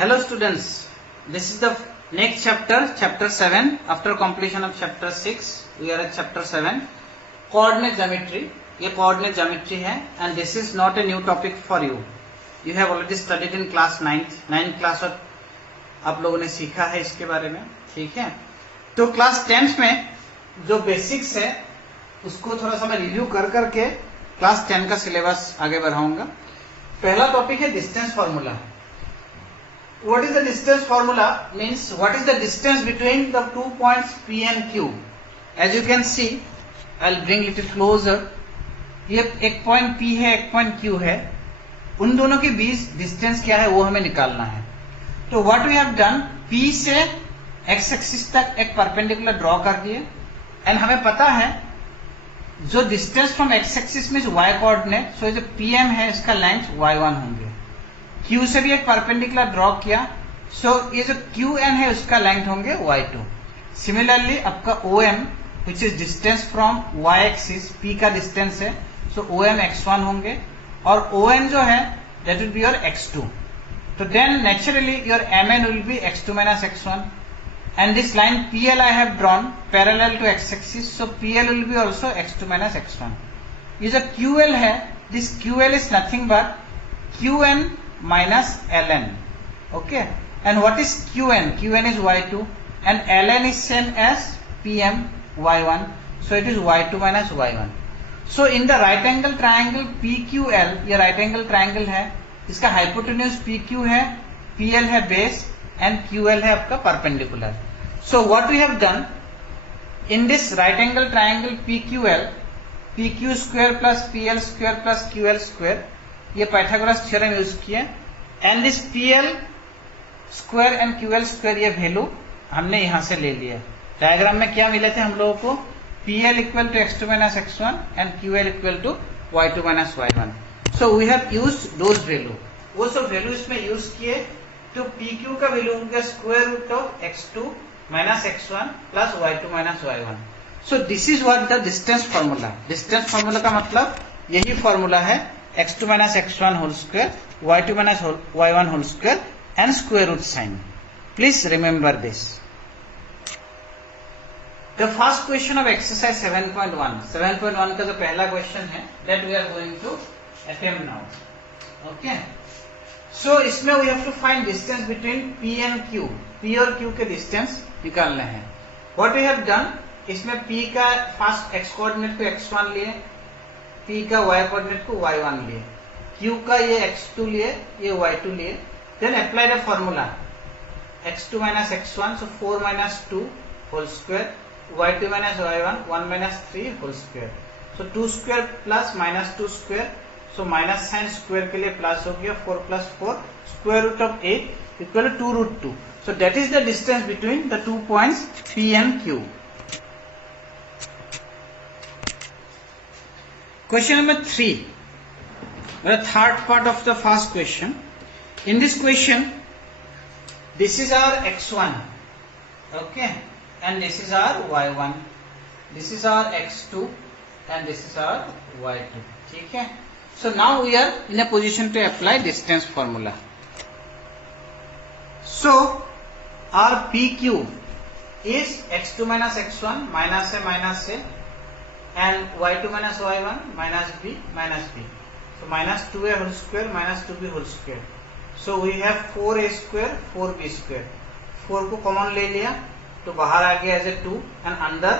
Hello students, this is the next chapter, chapter 7. After completion of chapter 6, we are at chapter 7. Coordinate geometry. ये coordinate geometry है and this is not a new topic for you. You have already studied in class 9th class और आप लोगों ने सीखा है इसके बारे में, ठीक है। तो क्लास 10th में जो बेसिक्स है उसको थोड़ा सा मैं रिव्यू कर करके क्लास 10 का सिलेबस आगे बढ़ाऊंगा। पहला टॉपिक है distance formula. What is the distance formula? Means what is the distance between the 2 points P and Q? As you can see, I'll bring little closer. ये एक पॉइंट P है, एक point Q है, उन दोनों के बीच distance क्या है वो हमें निकालना है। तो what we have done, P से x एक्सिस तक एक परपेंडिकुलर ड्रॉ कर दिए एंड हमें पता है जो डिस्टेंस फ्रॉम x एक्सिस में y कोऑर्डिनेट, सो जो PM है इसका लेंथ y1 होंगे। Q से भी एक परपेंडिकुलर ड्रॉ किया, सो ये जो QN है उसका लेंथ होंगे y2। सिमिलरली आपका OM which is distance from y axis, P का डिस्टेंस है, सो OM x1 होंगे और ON जो है that will be your x2। तो then naturally your MN will be x2 minus x1 and this line PL I have drawn parallel to x axis, so PL will be also x2 minus x1। ये जो QL है, this QL is nothing but QN minus ln, okay, and what is qn? Qn is y2 and ln is same as pm y1, so it is y2 minus y1। so in the right angle triangle pql, ये right angle triangle है, इसका hypotenuse pq है, pl है base and ql है आपका perpendicular। so what we have done in this right angle triangle pql, pq square plus pl square plus ql square, ये Pythagoras theorem use किए and this PL square and QL square ये value हमने यहां से ले लिया। Diagram में क्या मिले थे हम लोगों को, PL equal to x2 minus x1 and QL equal to y2 minus y1। So we have used those value, वो सब वैल्यू इसमें यूज किए। तो PQ का वैल्यू हो गया square root of x2 minus x1 plus y2 minus y1। So this is what the distance formula. Distance formula का मतलब यही फॉर्मूला है, x2 minus x1 whole square, y2 minus y1 whole square and square root sign. Please remember this. The first question of exercise 7.1 का जो पहला question है that we are going to attempt now. Okay. So इसमें we have to find distance between P and Q. P और Q के distance निकालने हैं। What we have done, इसमें P का फर्स्ट x कोऑर्डिनेट को x1 लिए, P का y कोऑर्डिनेट को y1 लिए, Q का ये x2 लिए, ये y2 लिए, then apply the formula x2 minus x1, so 4 minus 2 whole square, y2 minus y1 1 minus 3 whole square, so 2 square plus minus 2 square, so minus sine square के लिए plus हो गया, 4 plus 4 square root of 8 equal to 2 root 2, so that is the distance between the 2 points P and Q. Question number 3, the third part of the first question. In this question, this is our x1, okay, and this is our y1, this is our x2 and this is our y2, ठीक है। So now we are in a position to apply distance formula. So our PQ is x2 minus x1 minus a and y2 minus y1 minus b minus b, so minus 2a whole square minus 2b whole square, so we have 4a square 4b square, 4 को common ले लिया तो बाहर आ गया as a 2 and अंदर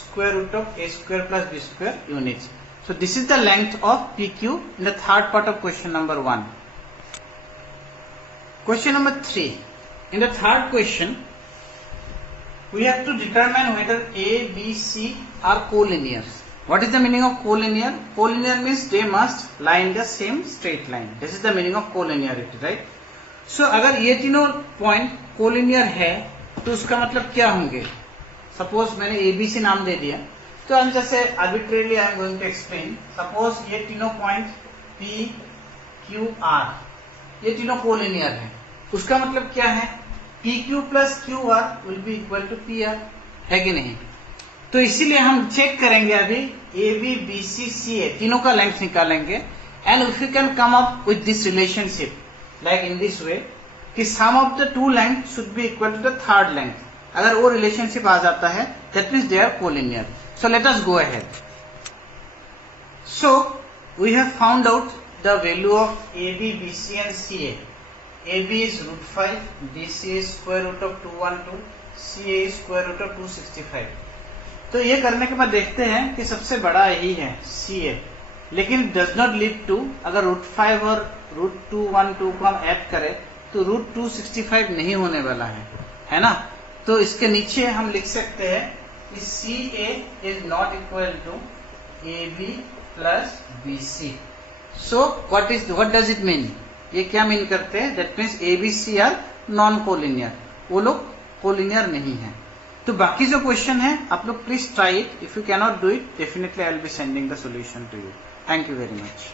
square root of a square plus b square units. so this is the length of PQ in the third part of question number 1. Question number 3, in the third question we have to determine whether A, B, C are collinear. What is the meaning of collinear? Collinear means they must lie in the same straight line. This is the meaning of collinearity, right? So अगर ये तीनों point collinear है तो उसका मतलब क्या होंगे? Suppose मैंने A, B, C नाम दे दिया, तो हम जैसे arbitrarily I am going to explain. Suppose ये तीनों पॉइंट P, Q, R ये तीनों collinear है, उसका मतलब क्या है? PQ plus QR will be equal to PR, है कि नहीं? तो इसीलिए हम चेक करेंगे अभी AB, BC, CA तीनों का लेंथ निकालेंगे and if you can come up with this relationship like in this way, कि sum of the two length should be equal to the third length, अगर वो रिलेशनशिप आ जाता है that means they are collinear. So let us go ahead. So we have found out the value of AB, BC and CA. AB is √5, BC is square root of 212, CA is square root of 265. तो ये करने के बाद देखते हैं कि सबसे बड़ा यही है CA, लेकिन डज नॉट लीड टू, अगर √5 और √212 को हम ऐड करें तो √265 नहीं होने वाला है ना. तो इसके नीचे हम लिख सकते हैं कि CA is not equal to AB plus BC. So what does it mean? ये क्या मीन करते हैं? That means ABC are non collinear, वो लोग कोलिनियर नहीं है. तो बाकी जो क्वेश्चन है आप लोग please try it. If you cannot do it, definitely I will be sending the solution to you. Thank you very much.